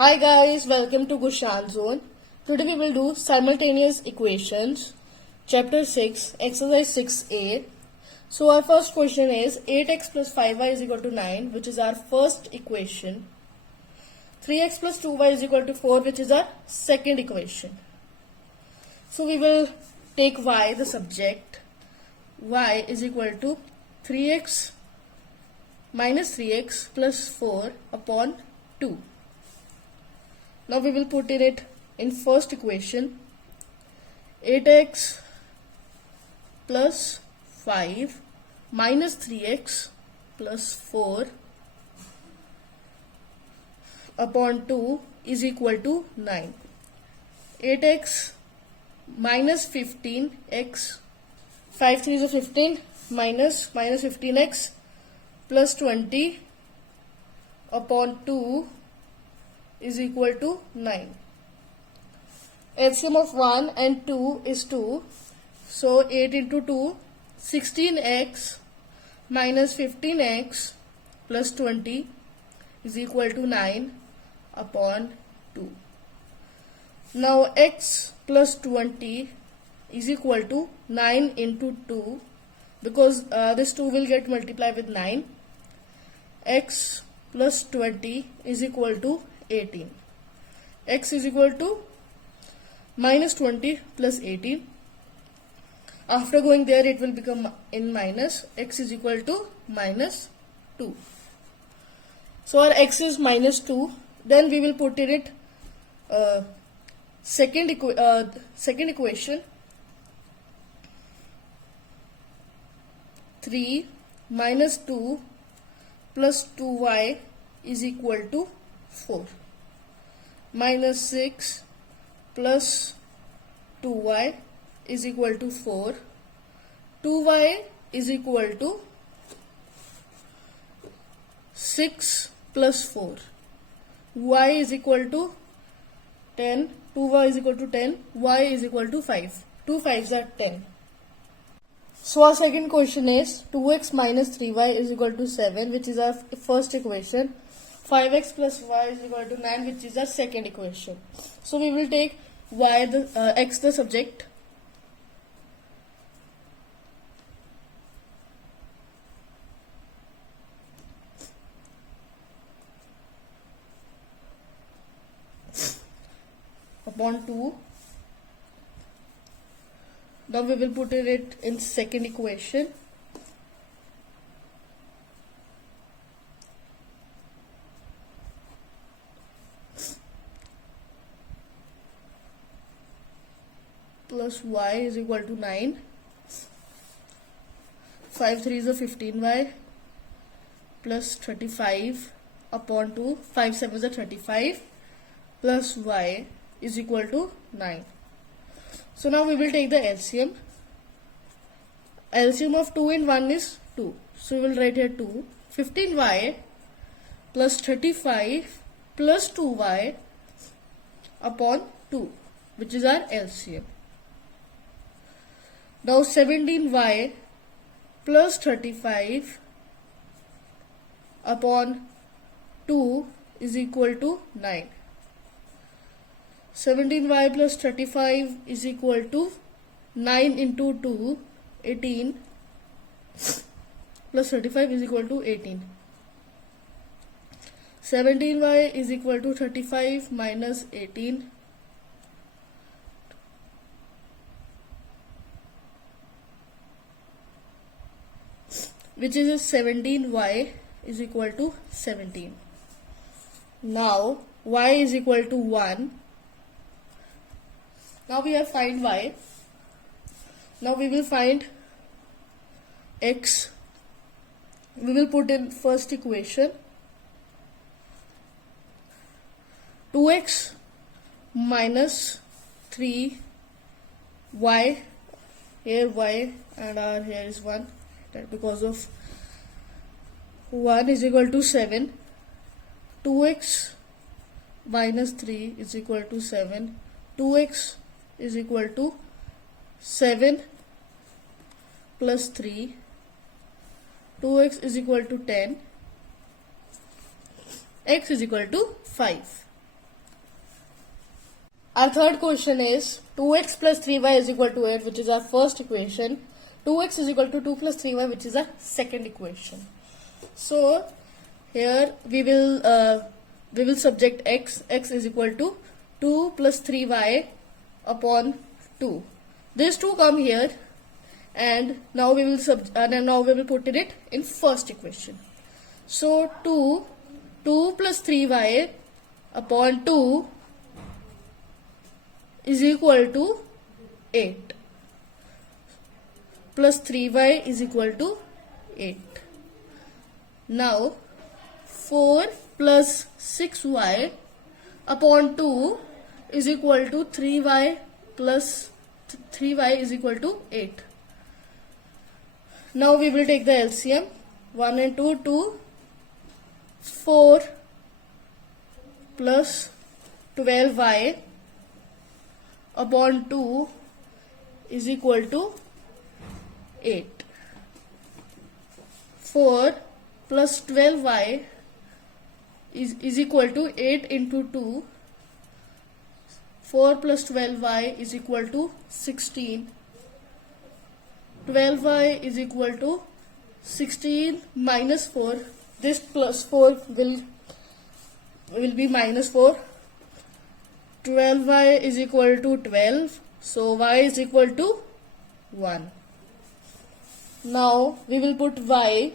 Hi guys, welcome to Gushan Zone. Today we will do simultaneous equations, chapter 6, exercise 6a. So our first question is 8x plus 5y is equal to 9, which is our first equation. 3x plus 2y is equal to 4, which is our second equation. So we will take y, the subject. Y is equal to 3x minus 3x plus 4 upon 2. Now we will put it in first equation. 8x plus 5 minus 3x plus 4 upon 2 is equal to 9. 8x minus 15x, 5 3s are 15, minus 15x plus 20 upon 2 is equal to 9. LCM of 1 and 2 is 2. So 8 into 2, 16x minus 15x plus 20 is equal to 9 upon 2. Now x plus 20 is equal to 9 into 2, because this 2 will get multiplied with 9. X plus 20 is equal to 18. X is equal to minus 20 plus 18. After going there, it will become in minus. X is equal to minus 2. So our x is minus 2. Then we will put in it second equation. 3 minus 2 plus 2y is equal to 4. Minus 6 plus 2y is equal to 4. 2y is equal to 6 plus 4. Y is equal to 10. 2y is equal to 10. Y is equal to 5. 2 5s are 10. So our second question is 2x minus 3y is equal to 7, which is our first equation. 5x plus y is equal to 9, which is our second equation. So we will take x the subject. Upon 2. Now we will put it in second equation. Plus y is equal to 9. 5 3s are 15y plus 35 upon 2. 5 7s are 35 plus y is equal to 9. So now we will take the LCM. LCM of 2 and 1 is 2. So we will write here 2. 15y plus 35 plus 2y upon 2, which is our LCM. Now 17y plus 35 upon 2 is equal to 9. 17y plus 35 is equal to 9 into 2, 18, plus 35 is equal to 18. 17y is equal to 35 minus 18. Which is 17y is equal to 17. Now y is equal to 1. Now we have find y. Now we will find x. We will put in first equation. 2x minus 3y. Here y and our here is 1. Because of 1 is equal to 7. 2x minus 3 is equal to 7. 2x is equal to 7 plus 3. 2x is equal to 10. X is equal to 5. Our third question is 2x plus 3y is equal to 8, which is our first equation. 2x is equal to 2 plus 3y, which is our second equation. So here we will subject x. X is equal to 2 plus 3y upon 2. These two come here, and now we will put it in first equation. So 2 plus 3y upon 2 is equal to 8, plus 3y is equal to 8. Now 4 plus 6y upon 2 is equal to 3y plus 3y is equal to 8. Now we will take the LCM. 1 and 2, 2. 4 plus 12y upon 2 is equal to 8. 4 plus 12y is equal to 8 into 2. 4 plus 12y is equal to 16. 12y is equal to 16 minus 4. This plus 4 will be minus 4. 12y is equal to 12. So y is equal to 1. Now we will put y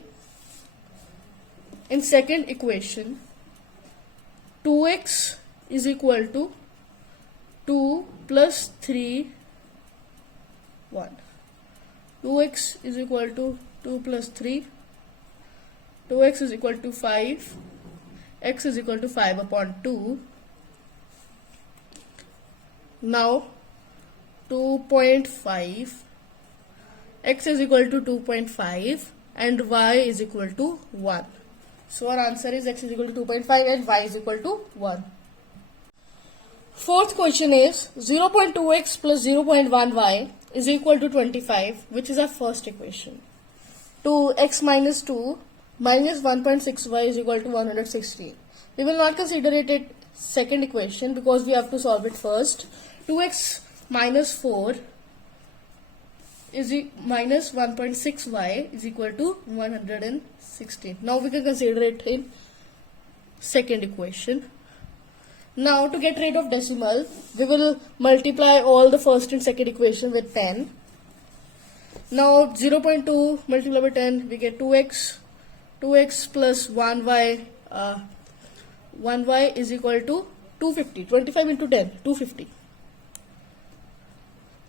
in second equation. 2x is equal to 2 plus 3, 1. 2x is equal to 2 plus 3. 2x is equal to 5. X is equal to 5 upon 2. Now 2.5. X is equal to 2.5 and y is equal to 1. So our answer is x is equal to 2.5 and y is equal to 1. Fourth question is 0.2x plus 0.1y is equal to 25, which is our first equation. 2x minus 2 minus 1.6y is equal to 116. We will not consider it second equation because we have to solve it first. 2x minus 4 is minus 1.6y is equal to 116. Now we can consider it in second equation. Now to get rid of decimal, we will multiply all the first and second equation with 10. Now 0.2 multiplied by 10, we get 2x. 2x plus 1y, 1y is equal to 250. 25 into 10, 250.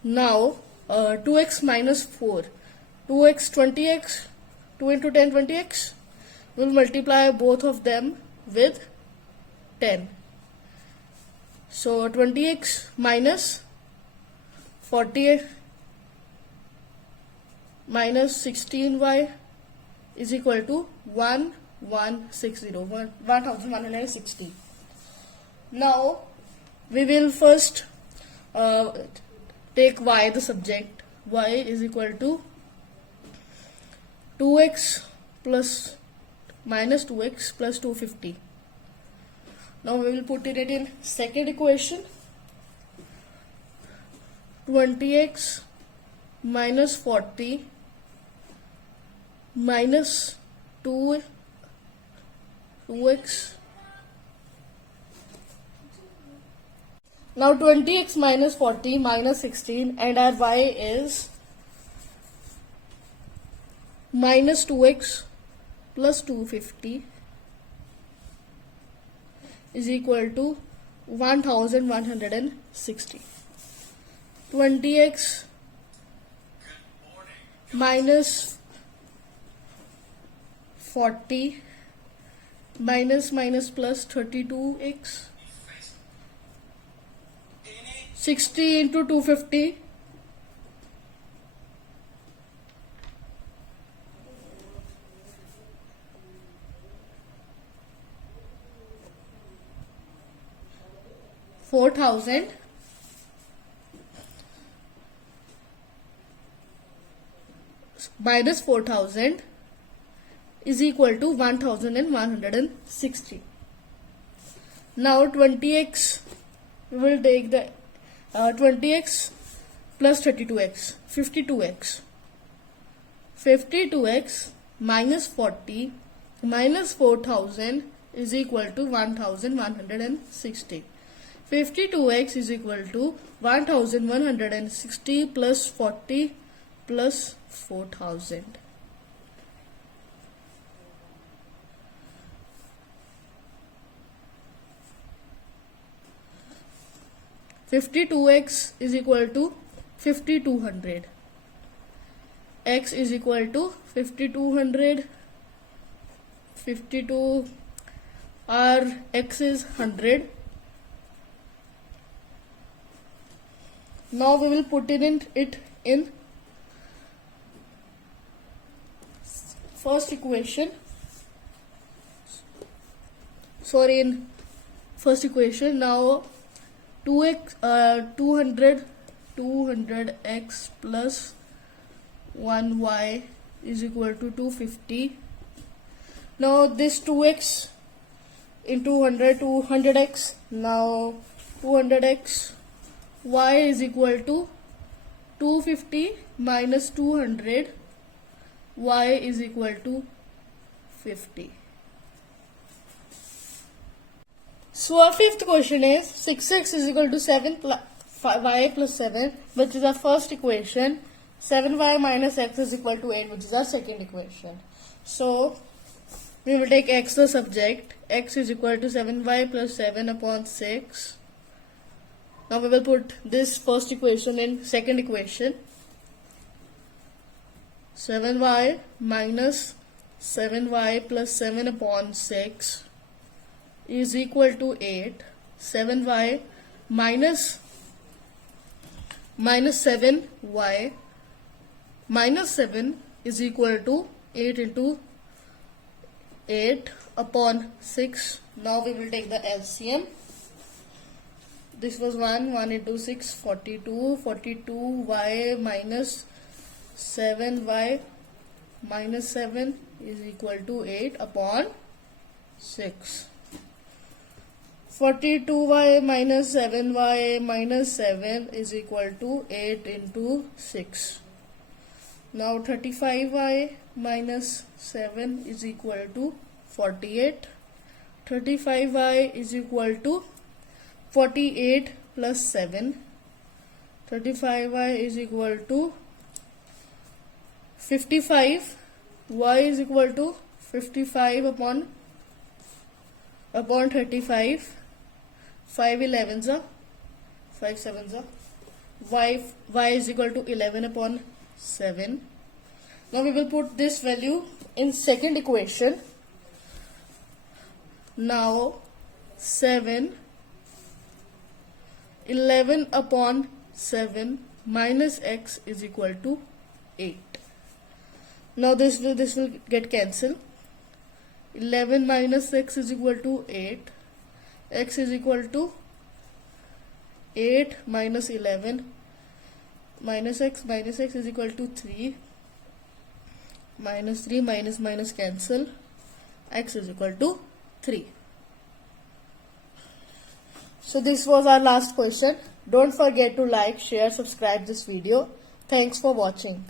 Now 2x minus 4, 2x 20x, 2 into 10 20x. We'll multiply both of them with 10. So 20x minus 40 minus 16y is equal to 1160. Now we will first take y the subject. Y is equal to 2x plus minus 2x plus 250. Now we will put it in second equation. 20x minus 40 minus 2x now 20x minus 40 minus 16, and our y is minus 2x plus 250 is equal to 1160. 20x minus 40 minus plus 32x, 60 into 250, 4,000 minus 4,000 is equal to 1160. Now 20x we will take the 20x plus 32x, 52x. 52x minus 40 minus 4000 is equal to 1160. 52x is equal to 1160 plus 40 plus 4000. $52x is equal to 5200. X is equal to 5200. 52, our x is 100. Now we will put it in first equation. Sorry, in first equation. Now 200x plus 1y is equal to 250. Now this 2x into 200x. Now 200x y is equal to 250 minus 200, y is equal to 50. So our fifth question is 6x is equal to 7y plus 7, which is our first equation. 7y minus x is equal to 8, which is our second equation. So we will take x the subject. X is equal to 7y plus 7 upon 6. Now we will put this first equation in second equation. 7y minus 7y plus 7 upon 6 is equal to 8. 7y minus 7y minus 7 is equal to 8 into 8 upon 6. Now we will take the LCM. This was 1 into 6, 42. 42y minus 7y minus 7 is equal to 8 upon 6. 42y minus 7y minus 7 is equal to 8 into 6. Now 35y minus 7 is equal to 48. 35y is equal to 48 plus 7. 35y is equal to 55. Y is equal to 55 upon 35. 5 11s are 5 7s are y is equal to 11 upon 7. Now we will put this value in second equation. Now 11 upon 7 minus x is equal to 8. Now this will get cancelled. 11 minus x is equal to 8. X is equal to 8 minus 11 minus x is equal to 3. Minus 3 minus cancel. X is equal to 3. So this was our last question. Don't forget to like, share, subscribe this video. Thanks for watching.